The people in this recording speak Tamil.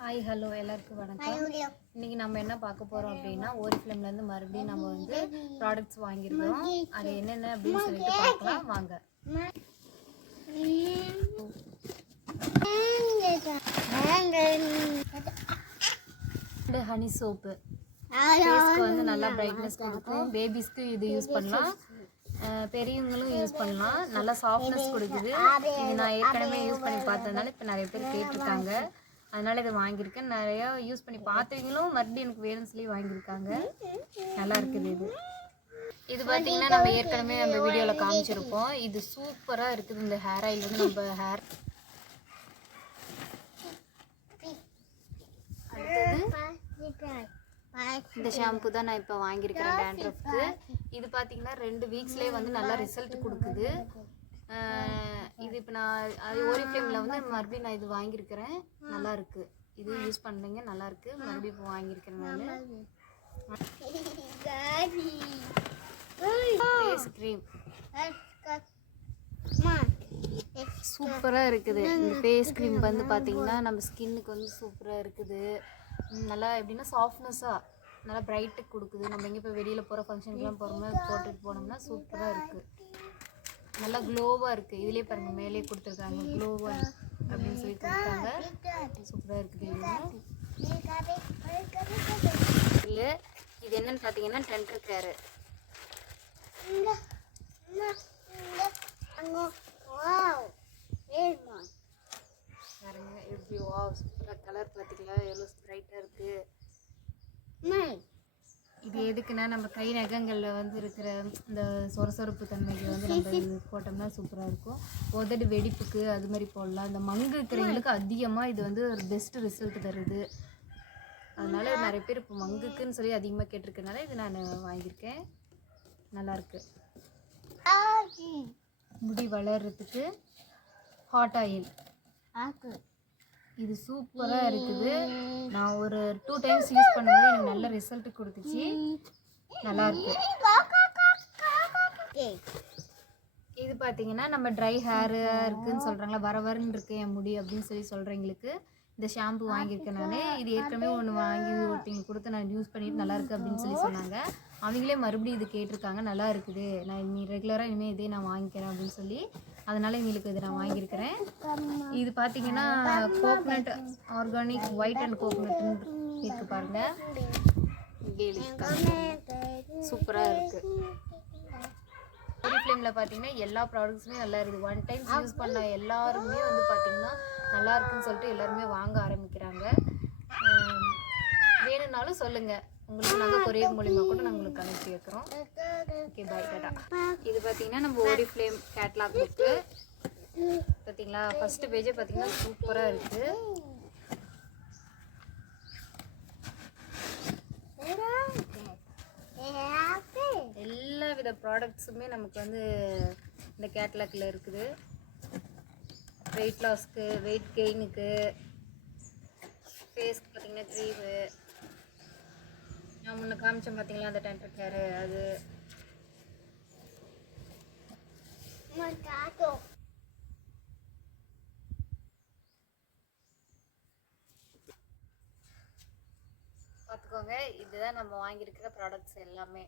ஹாய் ஹலோ எல்லாருக்கும் வணக்கம். இன்றைக்கி நம்ம என்ன பார்க்க போகிறோம் அப்படின்னா ஓரிஃப்ளேம்லேருந்து மறுபடியும் நம்ம வந்து ப்ராடக்ட்ஸ் வாங்கியிருக்கோம். அது என்னென்ன அப்படின்னு சொல்லிட்டு பார்க்கலாம் வாங்க. ஹனி சோப்பு ஃபேஸ்க்கு வந்து நல்லா பிரைட்னஸ் கொடுக்கும். பேபிஸ்க்கு இது யூஸ் பண்ணலாம், பெரியவங்களும் யூஸ் பண்ணலாம். நல்லா சாஃப்ட்னஸ் கொடுக்குது. இது நான் ஏற்கனவே யூஸ் பண்ணி பார்த்ததுனால இப்போ நிறைய பேர் கேட்டிருக்காங்க, அதனால் இதை வாங்கியிருக்கேன். நிறையா யூஸ் பண்ணி பார்த்தவங்களும் மறுபடியும் எனக்கு வேணும்னு சொல்லி வாங்கியிருக்காங்க. நல்லா இருக்குது. இது பார்த்தீங்கன்னா நம்ம ஏற்கனவே நம்ம வீடியோவில் காமிச்சிருப்போம். இது சூப்பராக இருக்குது. இந்த ஹேர் ஆயில் வந்து நம்ம ஹேர் இந்த ஷாம்பு தான் நான் இப்போ வாங்கியிருக்கிறேன் டேண்ட்ரஃப்க்கு. இது பார்த்தீங்கன்னா 2 வீக்ஸ்லேயே வந்து நல்லா ரிசல்ட் கொடுக்குது. இது இப்போ நான் ஓரிஃப்ளேமில் வந்து மறுபடியும் நான் இது வாங்கியிருக்கிறேன். நல்லா இருக்குது. இது யூஸ் பண்ணுறீங்க, நல்லாயிருக்கு. மறுபடியும் இப்போ வாங்கியிருக்கிறேன் நான். ஃபேஸ் க்ரீம் சூப்பராக இருக்குது. இந்த ஃபேஸ் க்ரீம் வந்து பார்த்தீங்கன்னா நம்ம ஸ்கின்னுக்கு வந்து சூப்பராக இருக்குது. நல்லா எப்படின்னா சாஃப்ட்னஸாக நல்லா பிரைட்டு கொடுக்குது. நம்ம எங்கே இப்போ வெளியில் போகிற ஃபங்க்ஷனுக்குலாம் போகிறோம்னா போட்டுட்டு போனோம்னா சூப்பராக இருக்குது. நல்லா க்ளோவாக இருக்குது. இதிலே பாருங்கள், மேலே கொடுத்துருக்காங்க க்ளோவாக அப்படின்னு சொல்லி கொடுத்தாங்க. சூப்பராக இருக்குது. இல்லை இது என்னன்னு பார்த்தீங்கன்னா டென்டர் கேரு. பாருங்க எப்படி சூப்பராக கலர் பார்த்தீங்களா, எவ்வளோ பிரைட்டாக இருக்குது. இது எதுக்குன்னா நம்ம கை நகங்களில் வந்து இருக்கிற இந்த சொரசொரப்பு தன்மைக்கு வந்து நம்ம இது போட்டோம்னா சூப்பராக இருக்கும். உதடு வெடிப்புக்கு அது மாதிரி போடலாம். இந்த மங்கு இருக்கிறவங்களுக்கு அதிகமாக இது வந்து ஒரு பெஸ்ட்டு ரிசல்ட் தருது. அதனால நிறைய பேர் இப்போ மங்குக்குன்னு சொல்லி அதிகமாக கேட்டிருக்கனால இது நான் வாங்கியிருக்கேன். நல்லாயிருக்கு. முடி வளர்கிறதுக்கு ஹாட் ஆயில் இது சூப்பராக இருக்குது. நான் ஒரு 2 டைம்ஸ் யூஸ் பண்ணும்போது எனக்கு நல்ல ரிசல்ட் கொடுத்துச்சு. நல்லாயிருக்கு. இது பார்த்தீங்கன்னா நம்ம ட்ரை ஹேரு இருக்குதுன்னு சொல்கிறாங்களா, வரன்னு இருக்குது என் முடி அப்படின்னு சொல்லி சொல்கிறவங்களுக்கு இந்த ஷாம்பு வாங்கியிருக்கேன் நான். இது ஏற்கனவே ஒன்று வாங்கி ஒருத்தங்க கொடுத்து நான் யூஸ் பண்ணிட்டு நல்லாயிருக்கு அப்படின்னு சொல்லி சொன்னாங்க. அவங்களே மறுபடியும் இது கேட்டிருக்காங்க. நல்லா இருக்குது, நான் ரெகுலராக இனிமேல் இதே நான் வாங்கிக்கிறேன் அப்படின்னு சொல்லி, அதனால் இவங்களுக்கு இது நான் வாங்கியிருக்கிறேன். இது பார்த்தீங்கன்னா கோகனட் ஆர்கானிக் ஒயிட் அண்ட் கோகனட்னு இருக்குது பாருங்கள். சூப்பராக இருக்குது. ஓரிஃப்ளேமில் பார்த்தீங்கன்னா எல்லா ப்ராடக்ட்ஸுமே நல்லா இருக்குது. 1 டைம்ஸ் யூஸ் பண்ண எல்லாருமே வந்து பார்த்திங்கன்னா நல்லா இருக்குன்னு சொல்லிட்டு எல்லாருமே வாங்க ஆரம்பிக்கிறாங்க. வேணும்னாலும் சொல்லுங்கள், உங்களுக்கு நாங்கள் கொரியர் மூலிமா கூட நாங்கள் உங்களுக்கு அனுப்பி வைக்கிறோம். ஓகே, பாய், டாடா. இது பார்த்தீங்கன்னா நம்ம ஓரிஃப்ளேம் கேட்லாக் புக்கு பார்த்தீங்களா. ஃபஸ்ட்டு பேஜே பார்த்தீங்கன்னா சூப்பராக இருக்குது. எல்லா வித ப்ராடக்ட்ஸுமே நமக்கு வந்து இந்த கேட்லாக்ல இருக்குது. வெயிட் லாஸ்க்கு, வெயிட் கெயினுக்கு, ஃபேஸ்க்கு பார்த்தீங்கன்னா க்ரீமு, நான் முன்ன காமிச்சேன் பார்த்தீங்களா அந்த டென்டர் கேரு, அது பார்த்துக்கோங்க. இதுதான் நம்ம வாங்கியிருக்கிற ப்ராடக்ட்ஸ் எல்லாமே.